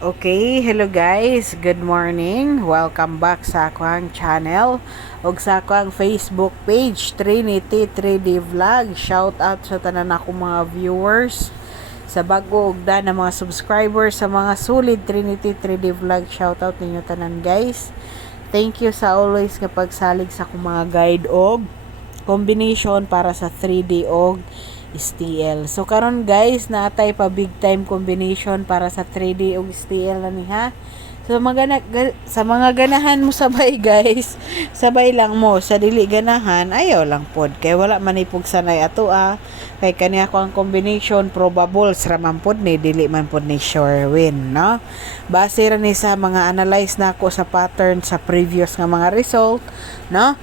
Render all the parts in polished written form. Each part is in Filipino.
Okay, hello guys. Good morning. Welcome back sa akong channel ug sa akong Facebook page Trinity 3D Vlog. Shout out sa tanan ako mga viewers, sa bago ug na mga subscribers, sa mga solid Trinity 3D Vlog. Shout out ninyo tanan guys. Thank you sa always nga pagsalig sa akong mga guide og combination para sa 3D og STL. So karon guys, naatay pa big time combination para sa 3D ug STL na ni ha. So sa mga ganahan mo sabay guys, sabay lang mo. Sa dili ganahan, ayaw lang pod kay wala man ipog sanay ato kay kaniya ko ang combination probable ra man pod ni dili man pod ni sure win, no? Base ra ni sa mga analyze nako sa pattern sa previous nga mga result, no?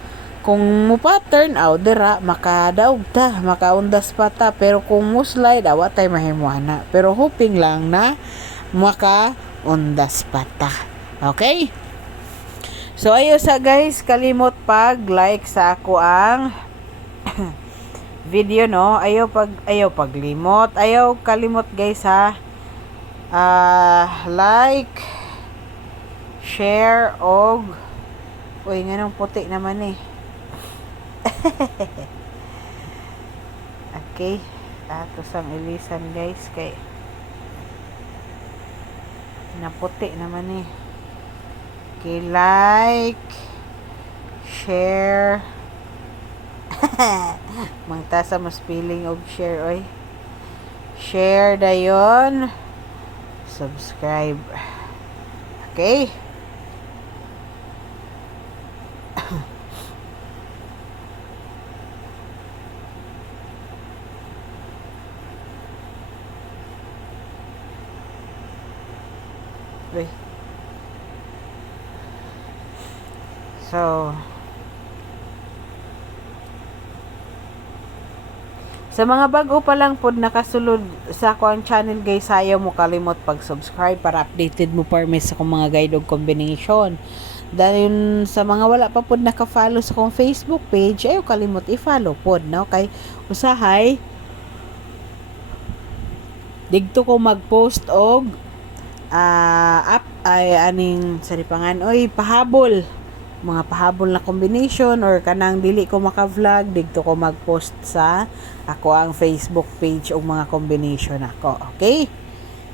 Kung mo pattern out dira makadaog ta, makaundas pa ta, pero kung mo slide awa tay mahimuana, pero hoping lang na makaundas pa ta. Okay, so ayo sa guys, kalimot pag like sa ako ang video, no? Ayaw paglimot, ayaw kalimot guys ha. Like, share og uy nganong puti naman okay, ato sang ilisan guys kay naputi naman okay, like, share mangtasa mas feeling og share oy, share dayon, subscribe. Okay, so sa mga bago pa lang pod nakasulod sa akong channel guys, ayaw mo kalimot pag-subscribe para updated mo parmi sa akong mga guide og combination. Dahil sa mga wala pa pod naka-follow sa akong Facebook page, ayaw kalimot i-follow pod, no? Kay usahay digto ko mag-post og up ay aning saripangan oy pahabol, mga pahabol na combination or kanang dili ko maka-vlog, digto ko mag-post sa ako ang Facebook page og mga combination ako. Okay,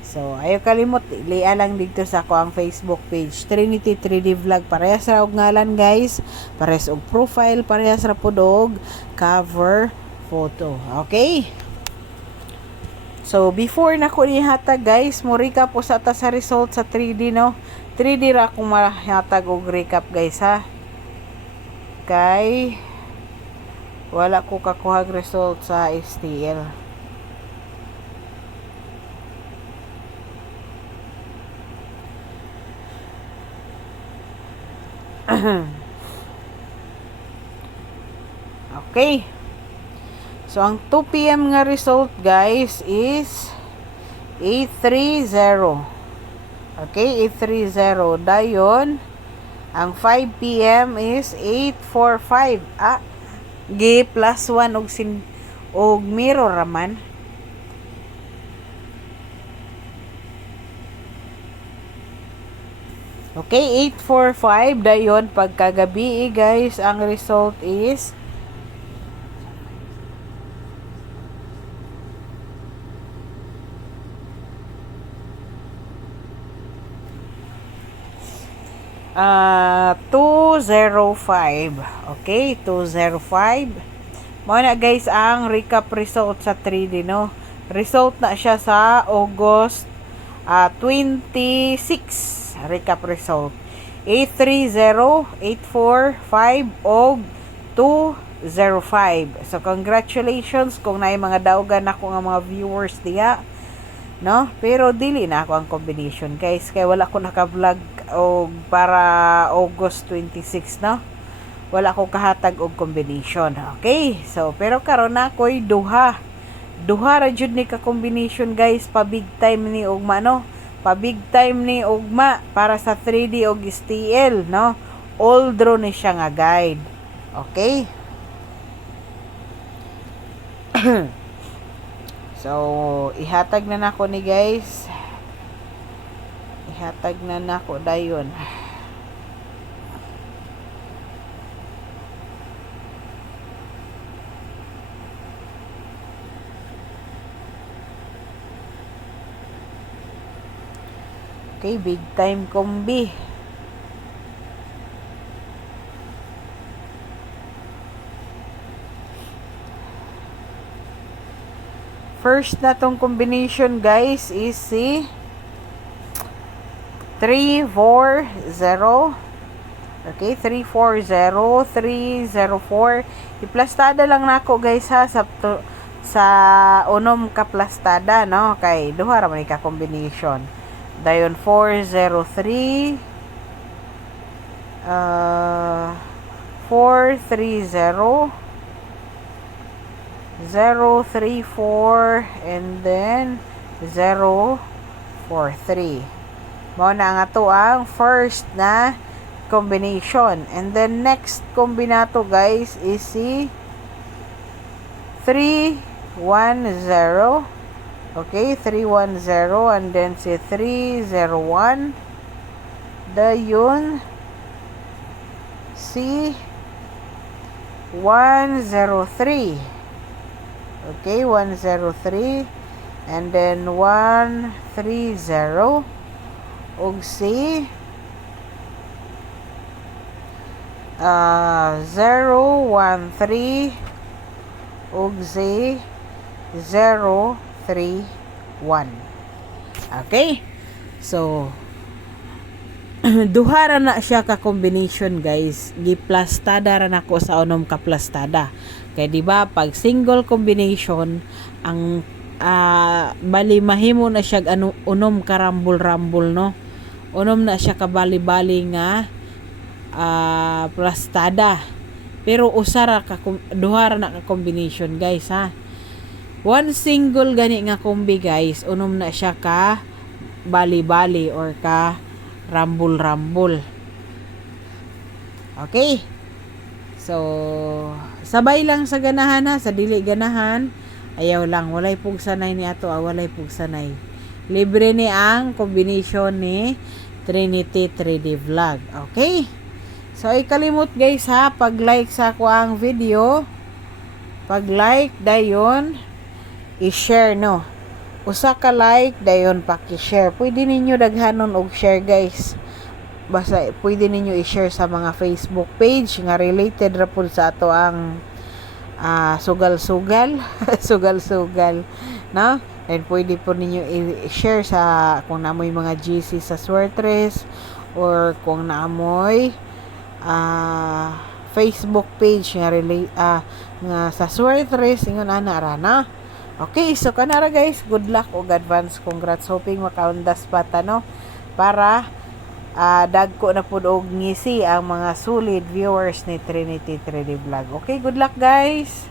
so ayo kalimot liya lang digto sa ako ang Facebook page Trinity 3D Vlog. Parehas ra og ngalan guys, parehas og profile, parehas ra pod og cover photo. Okay, so before na ko nihatag guys, mo recap po sa ta sa result sa 3D, no? 3D ra akong mahatag og recap guys ha, kay wala ko kakuhag result sa STL. Okay, so ang 2 PM nga result guys is 830. Okay, 830 dayon. Ang 5 PM is 845. G plus 1 og mirror raman. Okay, 845 dayon pagkagabi guys, ang result is uh, 205. Okay, 205. Mo na guys ang recap result sa 3D, no? Result na siya sa August 26. Recap result 830, 845 og 205. So congratulations kung naay mga daugan ako nga mga viewers diha, no? Pero dili na ako ang combination guys kay wala ko naka-vlog og para August 26, no? Wala ko kahatag og combination. Okay, so pero karon na ko'y duha ra jud ni ka combination guys, pa big time ni ugma, no? Pa big time ni ugma para sa 3D og STL, no? All draw ni siya nga guide. Okay. So ihatag na nako ni guys. hatag na nako dayon. Okay, big time kombi. First na tong combination guys is si 340. Okay, 340, 304. Iplastada lang nako guys ha sa unom ka plastada, no? Kay duha ra man ka combination. Dayon 403 430 034 and then 043. Mao na ang ato ang first na combination. And then next kombinato guys is si 310. Okay, 310 and then si 301. Dayon si 103. Okay, 103 and then 130 ug si 013 ug si 031. Okay, so duha ra na siya ka combination guys. Giplastada ra nako sa unom ka plastada. Kay di ba pag single combination ang bali mahimo na siya unom ka rambol no. Unom na siya ka bali-bali nga plastada. Pero usara ka duha ra na ka combination guys ha. One single gani nga kombi guys, unom na siya ka bali-bali or ka rambol-rambol. Okay. So, sabay lang sa ganahan ha, sa dili ganahan, ayaw lang, walay pugsanay ni ato, walay pugsanay. Libre ni ang combination ni Trinity 3D Vlog. Okay? So, ay kalimot guys ha, pag-like sa ako ang video, pag-like, dayon, i-share no. Usa ka like dayon paki-share. Pwede ninyo daghanon og share guys. Basta pwede ninyo i-share sa mga Facebook page nga related ra pud sa ato ang sugal-sugal, sugal-sugal, no? And pwede po ninyo i-share sa kung naamoy mga GC sa Swertres or kung naamoy Facebook page nga nga sa Swertres ingon ana ra na. Okay, so kanara guys, good luck og advance congrats. Hoping makaundas pa ta no para dagko na pud og ngisi ang mga solid viewers ni Trinity 3D Vlog. Okay, good luck guys.